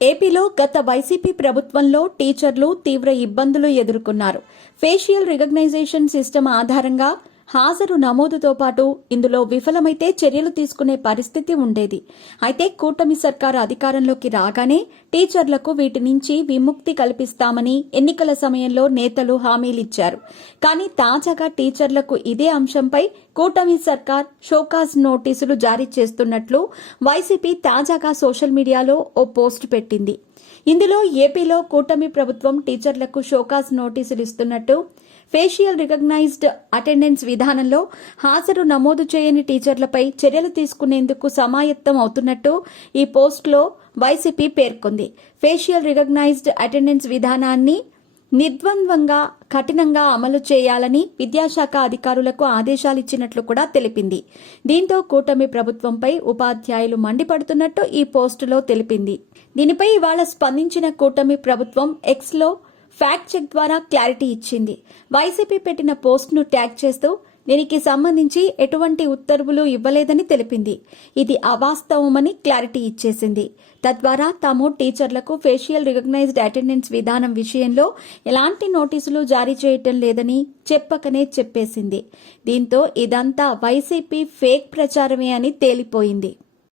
ఏపీలో గత వైసీపీ ప్రభుత్వంలో టీచర్లు తీవ్ర ఇబ్బందులు ఎదుర్కొన్నారు. ఫేషియల్ రికగ్నైజేషన్ సిస్టమ్ ఆధారంగా హాజరు నమోదుతో పాటు ఇందులో విఫలమైతే చర్యలు తీసుకునే పరిస్థితి ఉండేది. అయితే కూటమి సర్కారు అధికారంలోకి రాగానే టీచర్లకు వీటి నుంచి విముక్తి కల్పిస్తామని ఎన్నికల సమయంలో నేతలు హామీలిచ్చారు. కానీ తాజాగా టీచర్లకు ఇదే అంశంపై కూటమి సర్కార్ షోకాజ్ నోటీసులు జారీ చేస్తున్నట్లు వైసీపీ తాజాగా సోషల్ మీడియాలో ఓ పోస్ట్ పెట్టింది. ఇందులో ఏపీలో కూటమి ప్రభుత్వం టీచర్లకు షోకాజ్ నోటీసులు ఇస్తున్నట్టు, ఫేషియల్ రికగ్నైజ్డ్ అటెండెన్స్ విధానంలో హాజరు నమోదు చేయని టీచర్లపై చర్యలు తీసుకునేందుకు సమాయత్తం అవుతున్నట్టు ఈ పోస్టులో వైసీపీ పేర్కొంది. ఫేషియల్ రికగ్నైజ్డ్ అటెండెన్స్ విధానాన్ని నిర్ద్వంద్వంగా కఠినంగా అమలు చేయాలని విద్యాశాఖ అధికారులకు ఆదేశాలిచ్చినట్లు కూడా తెలిపింది. దీంతో కూటమి ప్రభుత్వంపై ఉపాధ్యాయులు మండిపడుతున్నట్టు ఈ పోస్టులో తెలిపింది. దీనిపై ఇవాళ స్పందించిన కూటమి ప్రభుత్వం ఎక్స్లో ఫ్యాక్ట్ చెక్ ద్వారా క్లారిటీ ఇచ్చింది. వైసీపీ పెట్టిన పోస్ట్ను ట్యాగ్ చేస్తూ దీనికి సంబంధించి ఎటువంటి ఉత్తర్వులు ఇవ్వలేదని తెలిపింది. ఇది అవాస్తవమని క్లారిటీ ఇచ్చేసింది. తద్వారా తాము టీచర్లకు ఫేషియల్ రికగ్నైజ్డ్ అటెండెన్స్ విధానం విషయంలో ఎలాంటి నోటీసులు జారీ చేయటం లేదని చెప్పకనే చెప్పేసింది. దీంతో ఇదంతా వైసీపీ ఫేక్ ప్రచారమే అని తేలిపోయింది.